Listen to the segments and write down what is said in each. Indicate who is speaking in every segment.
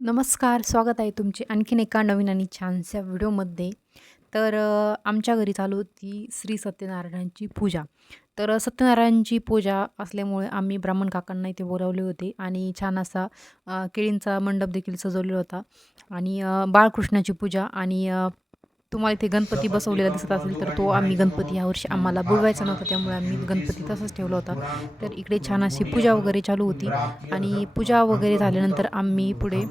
Speaker 1: नमस्कार स्वागत आहे तुमचे आणखीन एका नवीन आणि छानशा व्हिडिओमध्ये. तर आमच्या घरी चालू होती श्री सत्यनारायणांची पूजा. तर सत्यनारायणची पूजा असल्यामुळे आम्ही ब्राह्मण काकांना इथे बोलावले होते आणि छान असा केळींचा मंडप देखील सजवलेला होता. आणि बाळकृष्णाची पूजा आणि तुम्हाला इथे गणपती बसवलेला दिसत असेल तर तो आम्ही गणपती यावर्षी आम्हाला बुडवायचा नव्हता त्यामुळे आम्ही गणपती तसाच ठेवला होता. तर इकडे छान अशी पूजा वगैरे चालू होती आणि पूजा वगैरे झाल्यानंतर आम्ही पुढे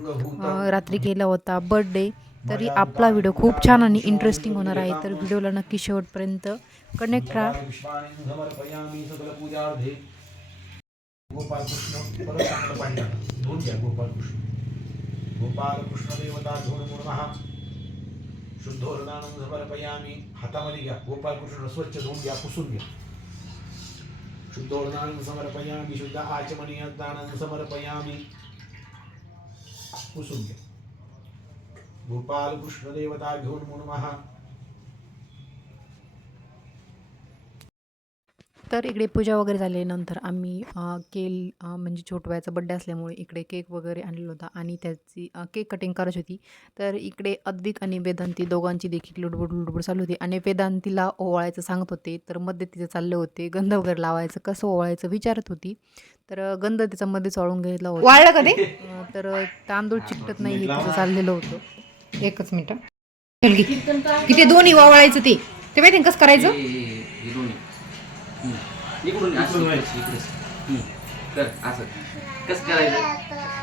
Speaker 1: रात्री केला होता बर्थडे तरी आपला व्हिडिओ खूप छान आणि इंटरेस्टिंग होणार आहे. तर व्हिडिओला नक्की शेवटपर्यंत कनेक्ट राहा.
Speaker 2: शुद्धोरदानं समर्पयामि हातामध्ये घ्या. गोपालकृष्ण स्वच्छ धुवून घ्या पुसून घ्या. शुद्धोरदानं समर्पयामि शुद्ध आचमनीय दानं समर्पयामि पुसून घ्या. गोपालकृष्ण देवता घेऊन नमः
Speaker 1: तर इकडे पूजा वगैरे झाल्यानंतर आम्ही केल म्हणजे छोटवायचा बड्डे असल्यामुळे इकडे केक वगैरे आणलेला होता आणि त्याची केक कटिंग करायची होती. तर इकडे अद्विक आणि वेदांती दोघांची देखील लुडबुड लुडबुड चालू होती आणि वेदांतीला ओवाळायचं सांगत होते. तर मध्ये तिचे चालले होते. गंध वगैरे लावायचं कसं ओवाळायचं विचारत होती. तर गंध तिचा मध्येच वाळून घ्यायला होता.
Speaker 3: वाळलं कधी?
Speaker 1: तर तांदूळ चिकटत नाही हे तिचं चाललेलं होतं.
Speaker 3: एकच मिनिट. किती दोन्ही वावळायचं ते. ते माहिती कसं करायचं?
Speaker 4: इकडून असं हम्म. कर असं. कसं करायचं?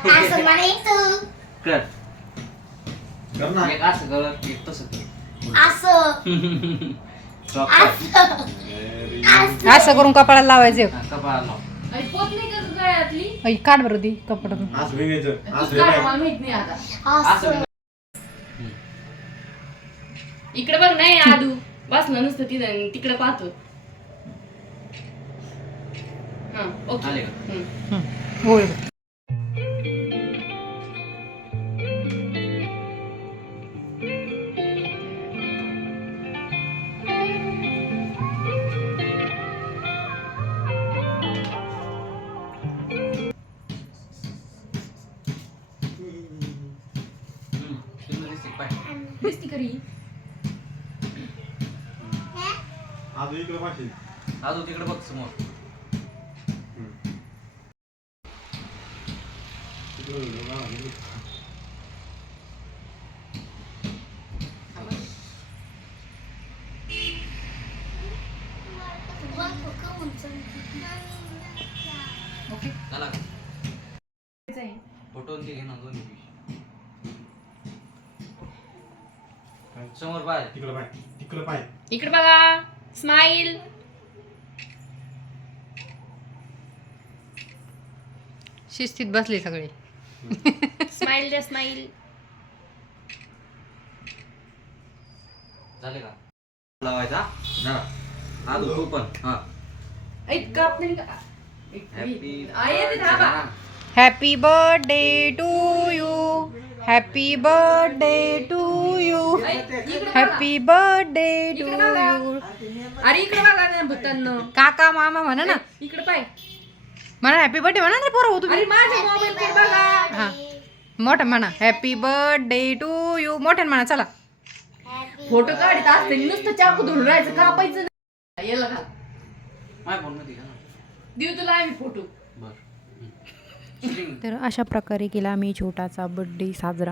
Speaker 5: असं म्हणायचं
Speaker 4: कर.
Speaker 2: कर ना.
Speaker 4: एक असं कर एक तसं कर.
Speaker 5: असं.
Speaker 4: Stop कर.
Speaker 5: असं.
Speaker 3: असं करून कपाळाला लावायचं.
Speaker 4: हा, कपाळाला लाव.
Speaker 6: पोत नाही का गळ्यातली
Speaker 3: काढ बरं ती कपडातून
Speaker 2: आज वेगळ्याचं आज
Speaker 6: तू काय
Speaker 2: वेगळं
Speaker 6: मला माहीत नाही आता.
Speaker 4: असं.
Speaker 5: असं
Speaker 6: इकडे बघ नाही आदू बसलं नुसतं तिथं तिकडे पाहतो
Speaker 4: आले का?
Speaker 3: होय
Speaker 4: दिसते
Speaker 2: आज इकडे पाठी
Speaker 4: आजू तिकडे बघ समोर.
Speaker 3: ओके
Speaker 4: झाला का फोटो ते घे ना दोन्ही समोर पाय.
Speaker 2: तिकडे पाय. तिकडे पाय.
Speaker 6: इकडे बघा. स्माइल
Speaker 3: शिस्तीत बसले सगळे.
Speaker 6: स्माइल द्या स्माइल
Speaker 4: झाले का? लावायचा? हा आजू तू पण. हा.
Speaker 6: ऐक काप नाही का
Speaker 4: happy
Speaker 3: birthday to you happy birthday to you. Happy birthday to. You
Speaker 6: अरे इकडे बघा ना भूतांनो.
Speaker 3: काका मामा म्हणा ना.
Speaker 6: इकडे पाय.
Speaker 3: म्हणा हॅपी बर्थडे म्हणा ना पोरं हो तुम्ही.
Speaker 6: अरे माझ्या मोबाईल कडे बघा.
Speaker 3: हा. मोठं म्हणा. हॅपी बर्थडे टू यू मोठ्यानं म्हणा चला.
Speaker 6: फोटो काढत असते नुसतं चाकू धरून राहायचं कापायचं नाही. याला का
Speaker 4: माय फोनमध्ये घ्या ना.
Speaker 6: देऊ तुला आम्ही फोटो
Speaker 4: बर. हम्म.
Speaker 1: तर अशा प्रकारे केला आम्ही छोटासा बड्डे साजरा.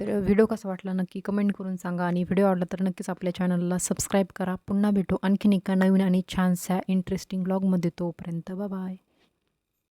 Speaker 1: तर व्हिडिओ कसा वाटला नक्की कमेंट करून सांगा आणि व्हिडिओ आवडला तर नक्कीच आपल्या चॅनलला सबस्क्राईब करा. पुन्हा भेटू आणखीन एका नवीन आणि छानशा इंटरेस्टिंग ब्लॉगमध्ये तोपर्यंत बाय